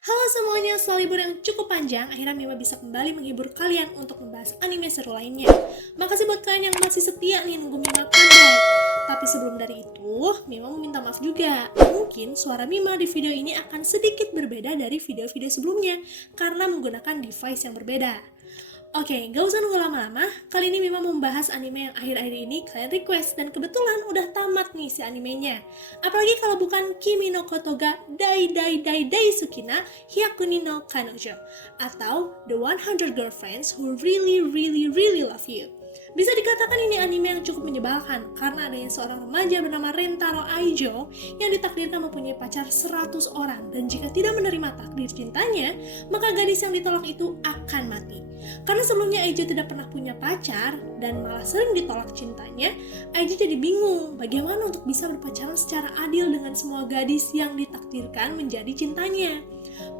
Halo semuanya, setelah libur yang cukup panjang, akhirnya Mima bisa kembali menghibur kalian untuk membahas anime seru lainnya. Makasih buat kalian yang masih setia nih nunggu Mima comeback. Tapi sebelum dari itu, Mima mau minta maaf juga. Mungkin suara Mima di video ini akan sedikit berbeda dari video-video sebelumnya, karena menggunakan device yang berbeda. Oke, gak usah nunggu lama-lama, kali ini Mima membahas anime yang akhir-akhir ini kalian request dan kebetulan udah tamat nih si animenya. Apalagi kalau bukan Kimi no Kotoga Dai Dai Dai Dai Sukina Hyakuni no Kanojo atau The 100 Girlfriends Who Really Really Really Love You. Bisa dikatakan ini anime yang cukup menyebalkan karena adanya seorang remaja bernama Rentaro Aijo yang ditakdirkan mempunyai pacar 100 orang dan jika tidak menerima takdir cintanya, maka gadis yang ditolak itu akan mati. Karena sebelumnya Aijo tidak pernah punya pacar dan malah sering ditolak cintanya, Aijo jadi bingung bagaimana untuk bisa berpacaran secara adil dengan semua gadis yang ditakdirkan menjadi cintanya.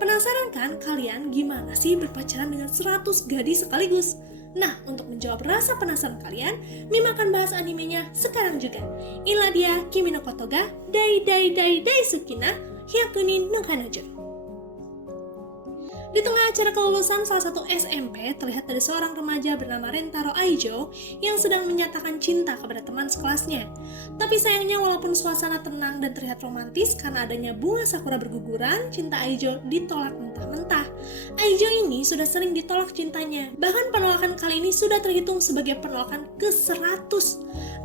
Penasaran kan kalian gimana sih berpacaran dengan 100 gadis sekaligus? Nah, untuk menjawab rasa penasaran kalian, Mima akan bahas animenya sekarang juga. Inilah dia Kimi no Kotoga Dai Dai Dai Dai Sukina Hyakuni no Kanojo. Di tengah acara kelulusan salah satu SMP, terlihat ada seorang remaja bernama Rentaro Aijo yang sedang menyatakan cinta kepada teman sekelasnya. Tapi sayangnya walaupun suasana tenang dan terlihat romantis karena adanya bunga sakura berguguran, cinta Aijo ditolak mentah-mentah. Aijo ini sudah sering ditolak cintanya, bahkan penolakan kali ini sudah terhitung sebagai penolakan ke-100.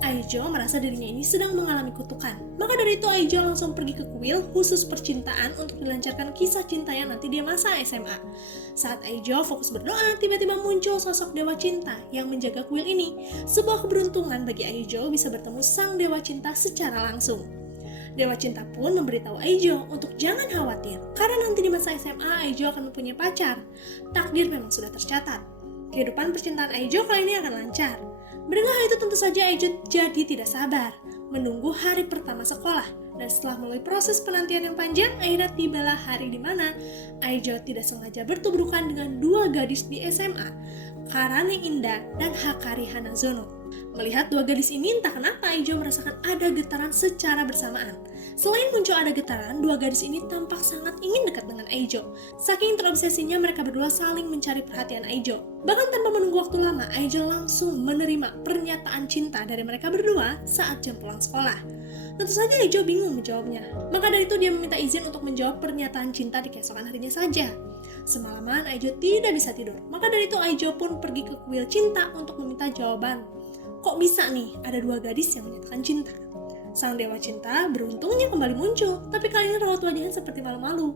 Aijo merasa dirinya ini sedang mengalami kutukan. Maka dari itu Aijo langsung pergi ke kuil khusus percintaan untuk dilancarkan kisah cintanya nanti di masa SMA. Saat Aijo fokus berdoa, tiba-tiba muncul sosok dewa cinta yang menjaga kuil ini. Sebuah keberuntungan bagi Aijo bisa bertemu sang dewa cinta secara langsung. Dewa cinta pun memberitahu Aijo untuk jangan khawatir, karena nanti di masa SMA Aijo akan mempunyai pacar. Takdir memang sudah tercatat. Kehidupan percintaan Aijo kali ini akan lancar. Mendengar hal itu tentu saja Aijo jadi tidak sabar, menunggu hari pertama sekolah. Dan setelah melalui proses penantian yang panjang, akhirnya tibalah hari di mana Aijo tidak sengaja bertubrukan dengan dua gadis di SMA, Karane Inda dan Hakari Hanazono. Melihat dua gadis ini, entah kenapa Aijo merasakan ada getaran secara bersamaan. Selain muncul ada getaran, dua gadis ini tampak sangat ingin dekat dengan Aijo. Saking terobsesinya mereka berdua saling mencari perhatian Aijo. Bahkan tanpa menunggu waktu lama, Aijo langsung menerima pernyataan cinta dari mereka berdua saat jam pulang sekolah. Tentu saja Aijo bingung menjawabnya. Maka dari itu dia meminta izin untuk menjawab pernyataan cinta di keesokan harinya saja. Semalaman Aijo tidak bisa tidur. Maka dari itu Aijo pun pergi ke kuil cinta untuk meminta jawaban. Kok bisa nih ada dua gadis yang menyatakan cinta? Sang dewa cinta beruntungnya kembali muncul, tapi kali ini raut wajahnya seperti malu-malu.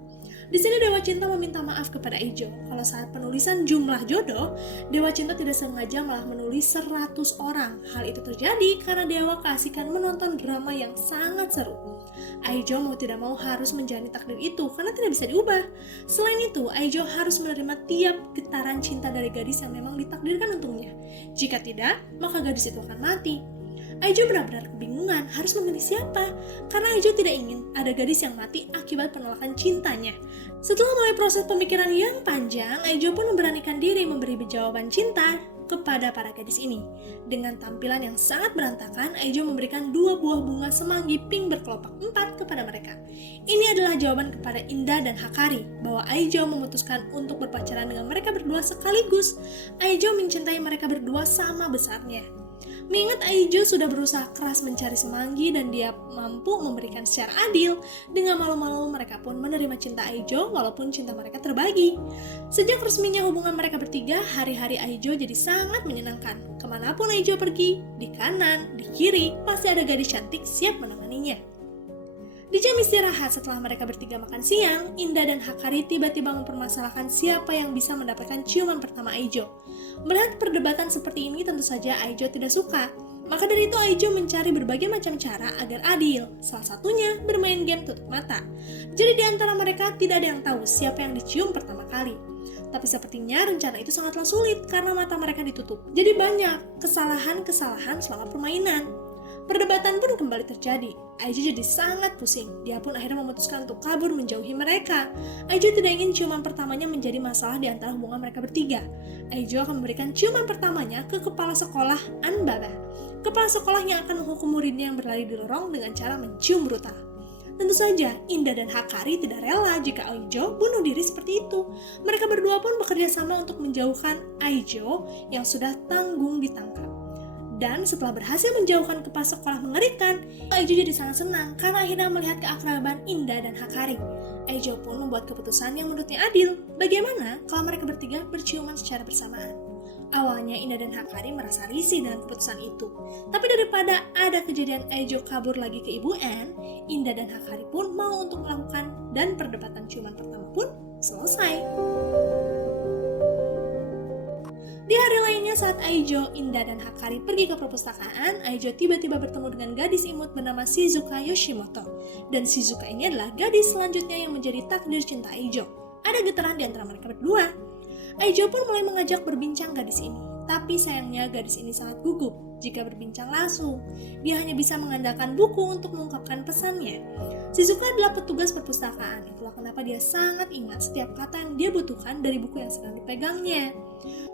Di sini dewa cinta meminta maaf kepada Aijo. Kalau saat penulisan jumlah jodoh, dewa cinta tidak sengaja malah menulis 100 orang. Hal itu terjadi karena dewa keasikan menonton drama yang sangat seru. Aijo mau tidak mau harus menjalani takdir itu karena tidak bisa diubah. Selain itu, Aijo harus menerima tiap getaran cinta dari gadis yang memang ditakdirkan untungnya. Jika tidak, maka gadis itu akan mati. Aijo benar-benar kebingungan harus memilih siapa, karena Aijo tidak ingin ada gadis yang mati akibat penolakan cintanya. Setelah melalui proses pemikiran yang panjang, Aijo pun memberanikan diri memberi jawaban cinta kepada para gadis ini. Dengan tampilan yang sangat berantakan, Aijo memberikan 2 buah bunga semanggi pink berkelopak 4 kepada mereka. Ini adalah jawaban kepada Inda dan Hakari, bahwa Aijo memutuskan untuk berpacaran dengan mereka berdua sekaligus. Aijo mencintai mereka berdua sama besarnya. Mengingat Aijo sudah berusaha keras mencari semanggi dan dia mampu memberikan secara adil, dengan malu-malu mereka pun menerima cinta Aijo walaupun cinta mereka terbagi. Sejak resminya hubungan mereka bertiga, hari-hari Aijo jadi sangat menyenangkan. Kemanapun Aijo pergi, di kanan, di kiri, pasti ada gadis cantik siap menemaninya. Di jam istirahat setelah mereka bertiga makan siang, Inda dan Hakari tiba-tiba mempermasalahkan siapa yang bisa mendapatkan ciuman pertama Aijo. Melihat perdebatan seperti ini tentu saja Aijo tidak suka. Maka dari itu Aijo mencari berbagai macam cara agar adil. Salah satunya bermain game tutup mata. Jadi di antara mereka tidak ada yang tahu siapa yang dicium pertama kali. Tapi sepertinya rencana itu sangatlah sulit karena mata mereka ditutup. Jadi banyak kesalahan-kesalahan selama permainan. Perdebatan pun kembali terjadi. Aijo jadi sangat pusing. Dia pun akhirnya memutuskan untuk kabur menjauhi mereka. Aijo tidak ingin ciuman pertamanya menjadi masalah di antara hubungan mereka bertiga. Aijo akan memberikan ciuman pertamanya ke kepala sekolah Anbaba. Kepala sekolah yang akan menghukum muridnya yang berlari di lorong dengan cara mencium brutal. Tentu saja, Inda dan Hakari tidak rela jika Aijo bunuh diri seperti itu. Mereka berdua pun bekerja sama untuk menjauhkan Aijo yang sudah tanggung ditangkap. Dan setelah berhasil menjauhkan kepala sekolah mengerikan, Aijo jadi sangat senang karena akhirnya melihat keakraban Inda dan Hakari. Aijo pun membuat keputusan yang menurutnya adil. Bagaimana kalau mereka bertiga berciuman secara bersamaan? Awalnya Inda dan Hakari merasa risih dengan keputusan itu. Tapi daripada ada kejadian Aijo kabur lagi ke Ibu N, Inda dan Hakari pun mau untuk melakukan dan perdebatan ciuman pertama pun selesai. Di hari lainnya saat Aijo, Inda, dan Hakari pergi ke perpustakaan, Aijo tiba-tiba bertemu dengan gadis imut bernama Shizuka Yoshimoto. Dan Shizuka ini adalah gadis selanjutnya yang menjadi takdir cinta Aijo. Ada getaran di antara mereka berdua. Aijo pun mulai mengajak berbincang gadis ini. Tapi sayangnya gadis ini sangat gugup jika berbincang langsung. Dia hanya bisa mengandalkan buku untuk mengungkapkan pesannya. Shizuka adalah petugas perpustakaan, itulah kenapa dia sangat ingat setiap kata yang dia butuhkan dari buku yang sedang dipegangnya.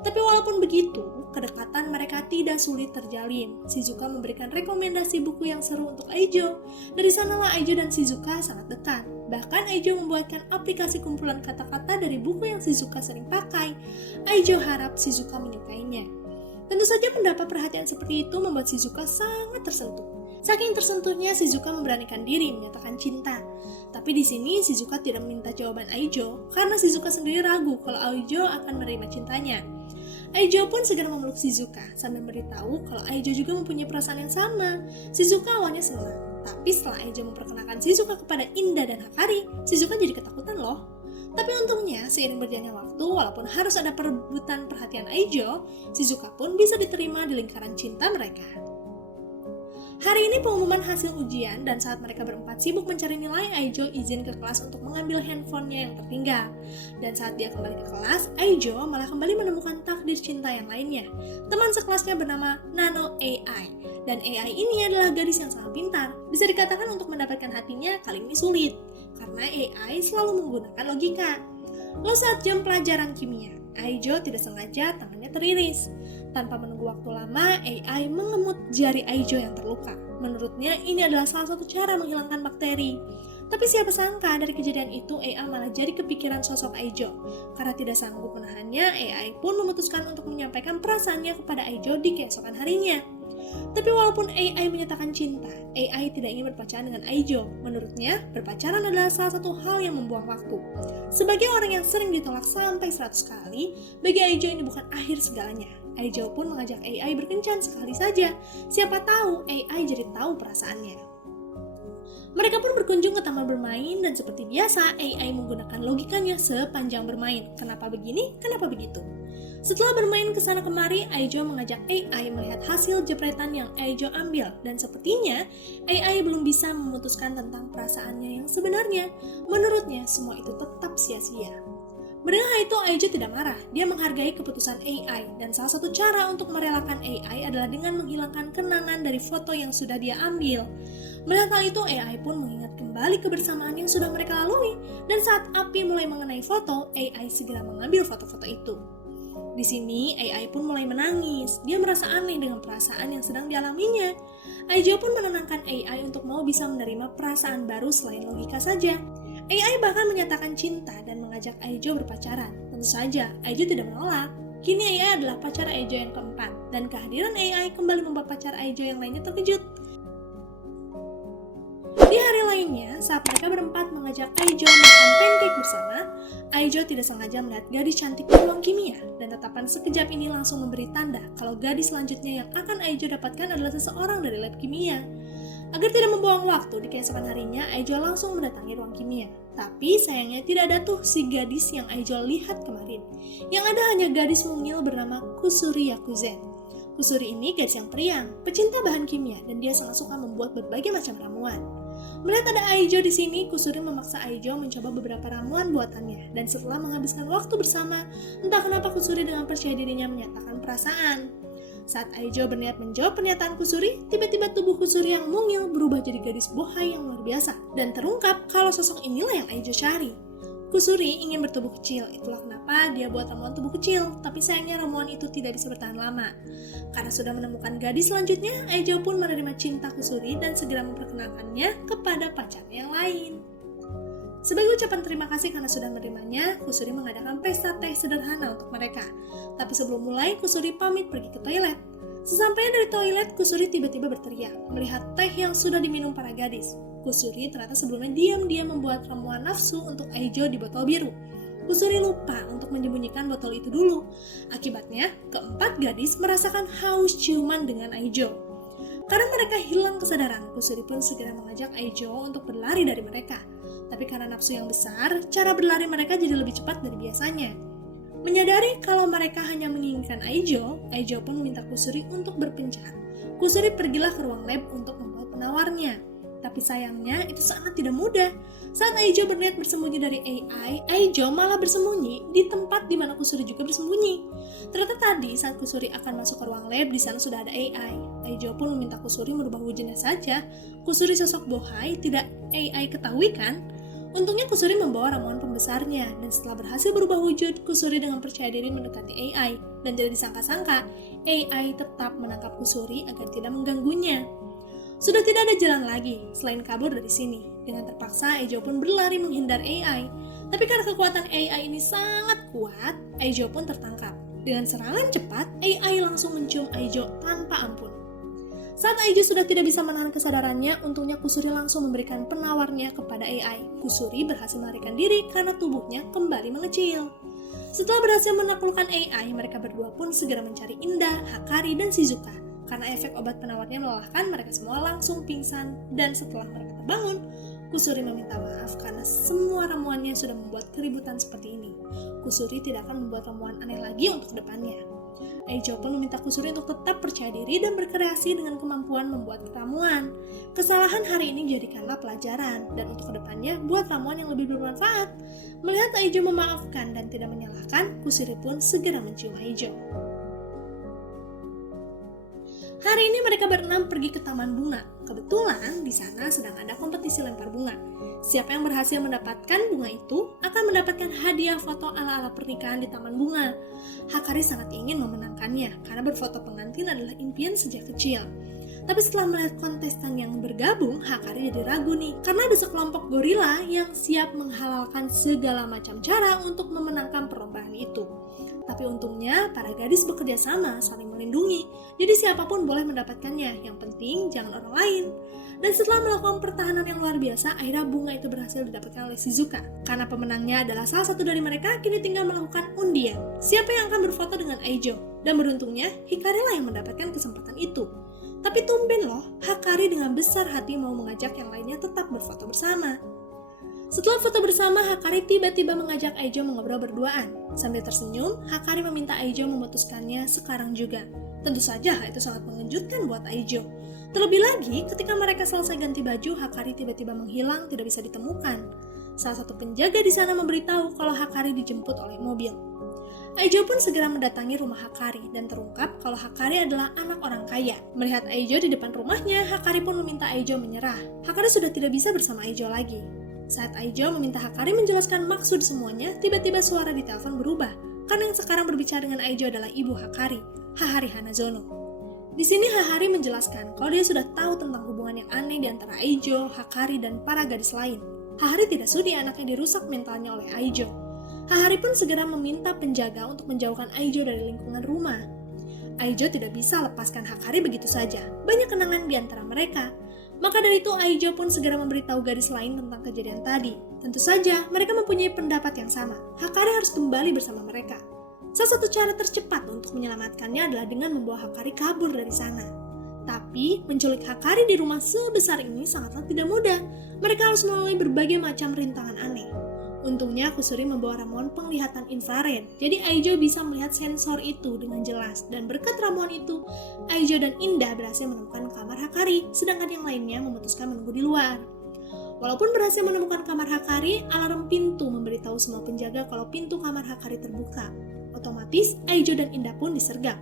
Tapi walaupun begitu, kedekatan mereka tidak sulit terjalin. Shizuka memberikan rekomendasi buku yang seru untuk Aijo. Dari sanalah Aijo dan Shizuka sangat dekat. Bahkan Aijo membuatkan aplikasi kumpulan kata-kata dari buku yang Shizuka sering pakai. Aijo harap Shizuka menyukainya. Tentu saja mendapat perhatian seperti itu membuat Shizuka sangat tersentuh. Saking tersentuhnya, Shizuka memberanikan diri menyatakan cinta. Tapi di sini Shizuka tidak meminta jawaban Aijo karena Shizuka sendiri ragu kalau Aijo akan menerima cintanya. Aijo pun segera memeluk Shizuka sambil memberitahu kalau Aijo juga mempunyai perasaan yang sama. Shizuka awalnya senang, tapi setelah Aijo memperkenalkan Shizuka kepada Inda dan Hakari, Shizuka jadi ketakutan loh. Tapi untungnya, seiring berjalannya waktu, walaupun harus ada perebutan perhatian Aijo, Shizuka pun bisa diterima di lingkaran cinta mereka. Hari ini pengumuman hasil ujian dan saat mereka berempat sibuk mencari nilai, Aijo izin ke kelas untuk mengambil handphonenya yang tertinggal. Dan saat dia kembali ke kelas, Aijo malah kembali menemukan takdir cinta yang lainnya. Teman sekelasnya bernama Nano AI. Dan AI ini adalah gadis yang sangat pintar. Bisa dikatakan untuk mendapatkan hatinya kali ini sulit, karena AI selalu menggunakan logika. Lalu saat jam pelajaran kimia, Aijo tidak sengaja tangannya teriris. Tanpa menunggu waktu lama, AI mengemut jari Aijo yang terluka. Menurutnya ini adalah salah satu cara menghilangkan bakteri. Tapi siapa sangka dari kejadian itu AI malah jadi kepikiran sosok Aijo. Karena tidak sanggup menahannya, AI pun memutuskan untuk menyampaikan perasaannya kepada Aijo di keesokan harinya. Tapi walaupun AI menyatakan cinta, AI tidak ingin berpacaran dengan Aijo. Menurutnya, berpacaran adalah salah satu hal yang membuang waktu. Sebagai orang yang sering ditolak sampai 100 kali, bagi Aijo ini bukan akhir segalanya. Aijo pun mengajak AI berkencan sekali saja. Siapa tahu AI jadi tahu perasaannya. Mereka pun berkunjung ke taman bermain dan seperti biasa AI menggunakan logikanya sepanjang bermain. Kenapa begini? Kenapa begitu? Setelah bermain kesana kemari, Aijo mengajak AI melihat hasil jepretan yang Aijo ambil dan sepertinya AI belum bisa memutuskan tentang perasaannya yang sebenarnya. Menurutnya semua itu tetap sia-sia. Mendengar itu, Aijo tidak marah. Dia menghargai keputusan AI dan salah satu cara untuk merelakan AI adalah dengan menghilangkan kenangan dari foto yang sudah dia ambil. Melihat hal itu, AI pun mengingat kembali kebersamaan yang sudah mereka lalui dan saat api mulai mengenai foto, AI segera mengambil foto-foto itu. Di sini, AI pun mulai menangis. Dia merasa aneh dengan perasaan yang sedang dialaminya. Aijo pun menenangkan AI untuk mau bisa menerima perasaan baru selain logika saja. AI bahkan menyatakan cinta dan mengajak Aijo berpacaran. Tentu saja, Aijo tidak menolak. Kini AI adalah pacar Aijo yang keempat, dan kehadiran AI kembali membuat pacar Aijo yang lainnya terkejut. Di hari lainnya, saat mereka berempat mengajak Aijo makan pancake bersama, Aijo tidak sengaja melihat gadis cantik di ruang kimia, dan tatapan sekejap ini langsung memberi tanda kalau gadis selanjutnya yang akan Aijo dapatkan adalah seseorang dari lab kimia. Agar tidak membuang waktu, di keesokan harinya Aijo langsung mendatangi ruang kimia. Tapi sayangnya tidak ada tuh si gadis yang Aijo lihat kemarin. Yang ada hanya gadis mungil bernama Kusuri Yakuzen. Kusuri ini gadis yang periang, pecinta bahan kimia, dan dia sangat suka membuat berbagai macam ramuan. Melihat ada Aijo di sini, Kusuri memaksa Aijo mencoba beberapa ramuan buatannya. Dan setelah menghabiskan waktu bersama, entah kenapa Kusuri dengan percaya dirinya menyatakan perasaan. Saat Aijo berniat menjawab pernyataan Kusuri, tiba-tiba tubuh Kusuri yang mungil berubah jadi gadis bohai yang luar biasa. Dan terungkap kalau sosok inilah yang Aijo cari. Kusuri ingin bertubuh kecil, itulah kenapa dia buat ramuan tubuh kecil, tapi sayangnya ramuan itu tidak bisa bertahan lama. Karena sudah menemukan gadis selanjutnya, Aijo pun menerima cinta Kusuri dan segera memperkenalkannya kepada pacarnya yang lain. Sebagai ucapan terima kasih karena sudah menerimanya, Kusuri mengadakan pesta teh sederhana untuk mereka. Tapi sebelum mulai, Kusuri pamit pergi ke toilet. Sesampainya dari toilet, Kusuri tiba-tiba berteriak, melihat teh yang sudah diminum para gadis. Kusuri ternyata sebelumnya diam-diam membuat ramuan nafsu untuk Aijo di botol biru. Kusuri lupa untuk menyembunyikan botol itu dulu. Akibatnya, keempat gadis merasakan haus ciuman dengan Aijo. Karena mereka hilang kesadaran, Kusuri pun segera mengajak Aijo untuk berlari dari mereka. Tapi karena nafsu yang besar, cara berlari mereka jadi lebih cepat dari biasanya. Menyadari kalau mereka hanya menginginkan Aijo, Aijo pun meminta Kusuri untuk berpencar. Kusuri pergilah ke ruang lab untuk membuat penawarnya. Tapi sayangnya itu sangat tidak mudah. Saat Aijo berniat bersembunyi dari AI, Aijo malah bersembunyi di tempat di mana Kusuri juga bersembunyi. Ternyata tadi saat Kusuri akan masuk ke ruang lab, di sana sudah ada AI. Aijo pun meminta Kusuri merubah wujudnya saja. Kusuri sosok bohai, tidak AI ketahui kan? Untungnya Kusuri membawa ramuan pembesarnya, dan setelah berhasil berubah wujud, Kusuri dengan percaya diri mendekati AI. Dan tidak disangka-sangka, AI tetap menangkap Kusuri agar tidak mengganggunya. Sudah tidak ada jalan lagi selain kabur dari sini. Dengan terpaksa, Aijo pun berlari menghindar AI. Tapi karena kekuatan AI ini sangat kuat, Aijo pun tertangkap. Dengan serangan cepat, AI langsung mencium Aijo tanpa ampun. Saat Aijo sudah tidak bisa menahan kesadarannya, untungnya Kusuri langsung memberikan penawarnya kepada AI. Kusuri berhasil melarikan diri karena tubuhnya kembali mengecil. Setelah berhasil menaklukkan AI, mereka berdua pun segera mencari Inda, Hakari, dan Shizuka. Karena efek obat penawarnya melelahkan, mereka semua langsung pingsan, dan setelah mereka terbangun, Kusuri meminta maaf karena semua ramuannya sudah membuat keributan seperti ini. Kusuri tidak akan membuat ramuan aneh lagi untuk kedepannya. Aijo pun meminta Kusuri untuk tetap percaya diri dan berkreasi dengan kemampuan membuat ramuan. Kesalahan hari ini jadikanlah pelajaran, dan untuk kedepannya buat ramuan yang lebih bermanfaat. Melihat Aijo memaafkan dan tidak menyalahkan, Kusuri pun segera mencium Aijo. Hari ini mereka berenam pergi ke taman bunga. Kebetulan di sana sedang ada kompetisi lempar bunga. Siapa yang berhasil mendapatkan bunga itu akan mendapatkan hadiah foto ala-ala pernikahan di taman bunga. Hakari sangat ingin memenangkannya karena berfoto pengantin adalah impian sejak kecil. Tapi setelah melihat kontestan yang bergabung, Hakari jadi ragu nih karena ada sekelompok gorila yang siap menghalalkan segala macam cara untuk memenangkan perlombaan itu. Tapi untungnya para gadis bekerja sama saling melindungi, jadi siapapun boleh mendapatkannya, yang penting jangan orang lain. Dan setelah melakukan pertahanan yang luar biasa, akhirnya bunga itu berhasil didapatkan oleh Shizuka. Karena pemenangnya adalah salah satu dari mereka, kini tinggal melakukan undian. Siapa yang akan berfoto dengan Aijo? Dan beruntungnya, Hikari lah yang mendapatkan kesempatan itu. Tapi tumben loh, Hakari dengan besar hati mau mengajak yang lainnya tetap berfoto bersama. Setelah foto bersama, Hakari tiba-tiba mengajak Aijo mengobrol berduaan. Sambil tersenyum, Hakari meminta Aijo memutuskannya sekarang juga. Tentu saja itu sangat mengejutkan buat Aijo. Terlebih lagi, ketika mereka selesai ganti baju, Hakari tiba-tiba menghilang, tidak bisa ditemukan. Salah satu penjaga di sana memberitahu kalau Hakari dijemput oleh mobil. Aijo pun segera mendatangi rumah Hakari dan terungkap kalau Hakari adalah anak orang kaya. Melihat Aijo di depan rumahnya, Hakari pun meminta Aijo menyerah. Hakari sudah tidak bisa bersama Aijo lagi. Saat Aijo meminta Hakari menjelaskan maksud semuanya, tiba-tiba suara di telepon berubah. Karena yang sekarang berbicara dengan Aijo adalah ibu Hakari, Hahari Hanazono. Di sini Hahari menjelaskan kalau dia sudah tahu tentang hubungan yang aneh di antara Aijo, Hakari, dan para gadis lain. Hahari tidak sudi anaknya dirusak mentalnya oleh Aijo. Hahari pun segera meminta penjaga untuk menjauhkan Aijo dari lingkungan rumah. Aijo tidak bisa lepaskan Hakari begitu saja. Banyak kenangan di antara mereka. Maka dari itu Aijo pun segera memberitahu gadis lain tentang kejadian tadi. Tentu saja mereka mempunyai pendapat yang sama. Hakari harus kembali bersama mereka. Salah satu cara tercepat untuk menyelamatkannya adalah dengan membawa Hakari kabur dari sana. Tapi menculik Hakari di rumah sebesar ini sangatlah tidak mudah. Mereka harus melalui berbagai macam rintangan aneh. Untungnya Kusuri membawa ramuan penglihatan infrared, jadi Aijo bisa melihat sensor itu dengan jelas. Dan berkat ramuan itu, Aijo dan Indah berhasil menemukan kamar Hakari, sedangkan yang lainnya memutuskan menunggu di luar. Walaupun berhasil menemukan kamar Hakari, alarm pintu memberitahu semua penjaga kalau pintu kamar Hakari terbuka. Otomatis, Aijo dan Indah pun disergap.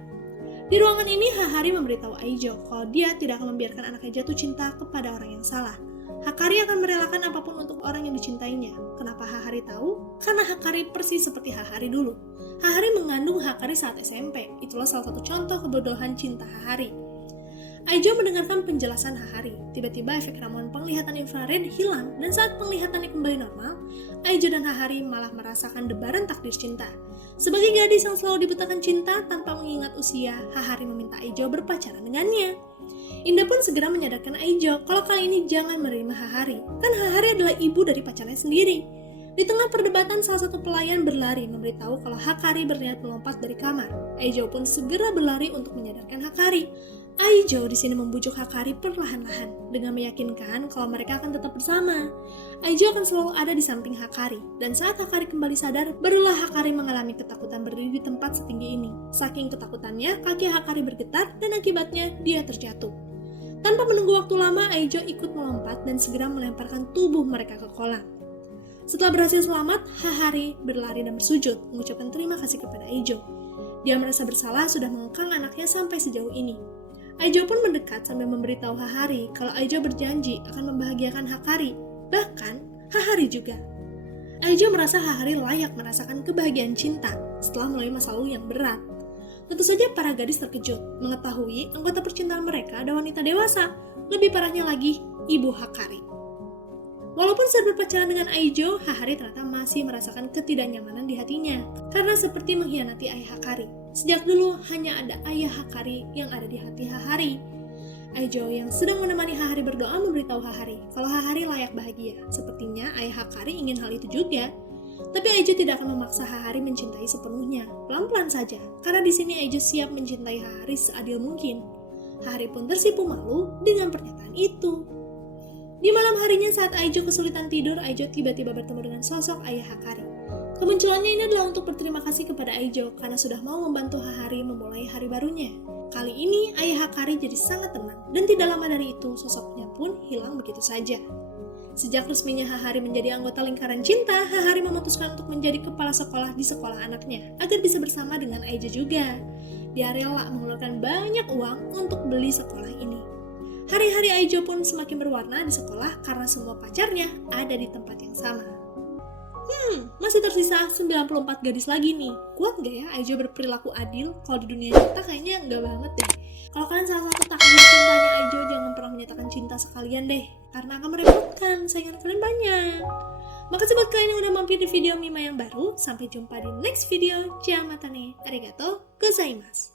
Di ruangan ini, Hahari memberitahu Aijo kalau dia tidak akan membiarkan anaknya jatuh cinta kepada orang yang salah. Hakari akan merelakan apapun untuk orang yang dicintainya. kenapa Hahari tahu? Karena Hakari persis seperti Hahari dulu. Hahari mengandung Hakari saat SMP. Itulah salah satu contoh kebodohan cinta Hahari. Aijo mendengarkan penjelasan Hahari. Tiba-tiba efek ramuan penglihatan infrared hilang dan saat penglihatannya kembali normal, Aijo dan Hahari malah merasakan debaran takdir cinta. Sebagai gadis yang selalu dibutakan cinta tanpa mengingat usia, Hahari meminta Aijo berpacaran dengannya. Indah pun segera menyadarkan Aijo kalau kali ini jangan menerima Hahari, kan Hahari adalah ibu dari pacarnya sendiri. Di tengah perdebatan, salah satu pelayan berlari memberitahu kalau Hakari berniat melompat dari kamar. Aijo pun segera berlari untuk menyadarkan Hakari. Aijo di sini membujuk Hakari perlahan-lahan dengan meyakinkan kalau mereka akan tetap bersama. Aijo akan selalu ada di samping Hakari, dan saat Hakari kembali sadar, barulah Hakari mengalami ketakutan berdiri di tempat setinggi ini. Saking ketakutannya, kaki Hakari bergetar dan akibatnya dia terjatuh. Tanpa menunggu waktu lama, Aijo ikut melompat dan segera melemparkan tubuh mereka ke kolam. Setelah berhasil selamat, Hahari berlari dan bersujud, mengucapkan terima kasih kepada Aijo. Dia merasa bersalah sudah mengekang anaknya sampai sejauh ini. Aijo pun mendekat sambil memberitahu Hahari kalau Aijo berjanji akan membahagiakan Hakari, bahkan Hahari juga. Aijo merasa Hahari layak merasakan kebahagiaan cinta setelah melalui masa lalu yang berat. Tentu saja para gadis terkejut mengetahui anggota percintaan mereka ada wanita dewasa, lebih parahnya lagi, ibu Hakari. Walaupun saat berpacaran dengan Aijo, Hahari ternyata masih merasakan ketidaknyamanan di hatinya karena seperti mengkhianati ayah Hakari. Sejak dulu hanya ada ayah Hakari yang ada di hati Hahari. Aijo yang sedang menemani Hahari berdoa memberitahu Hahari kalau Hahari layak bahagia. Sepertinya ayah Hakari ingin hal itu juga. Tapi Aijo tidak akan memaksa Hahari mencintai sepenuhnya, pelan-pelan saja. Karena di sini Aijo siap mencintai Hahari seadil mungkin. Hahari pun tersipu malu dengan pernyataan itu. Di malam harinya saat Aijo kesulitan tidur, Aijo tiba-tiba bertemu dengan sosok ayah Hakari. Kemunculannya ini adalah untuk berterima kasih kepada Aijo karena sudah mau membantu Hahari memulai hari barunya. Kali ini ayah Hakari jadi sangat tenang dan tidak lama dari itu sosoknya pun hilang begitu saja. Sejak resminya Hahari menjadi anggota lingkaran cinta, Hahari memutuskan untuk menjadi kepala sekolah di sekolah anaknya agar bisa bersama dengan Aijo juga. Dia rela mengeluarkan banyak uang untuk beli sekolah ini. Hari-hari Aijo pun semakin berwarna di sekolah karena semua pacarnya ada di tempat yang sama. Masih tersisa 94 gadis lagi nih. Kuat gak ya Aijo berperilaku adil? Kalau di dunia nyata kayaknya enggak banget deh. Kalau kalian salah satu takdir cintanya Aijo, jangan pernah menyatakan cinta sekalian deh, karena akan merepotkan, saingan kalian banyak. Makasih buat kalian yang udah mampir di video Mima yang baru. Sampai jumpa di next video. Ciao matane. Arigato gozaimasu.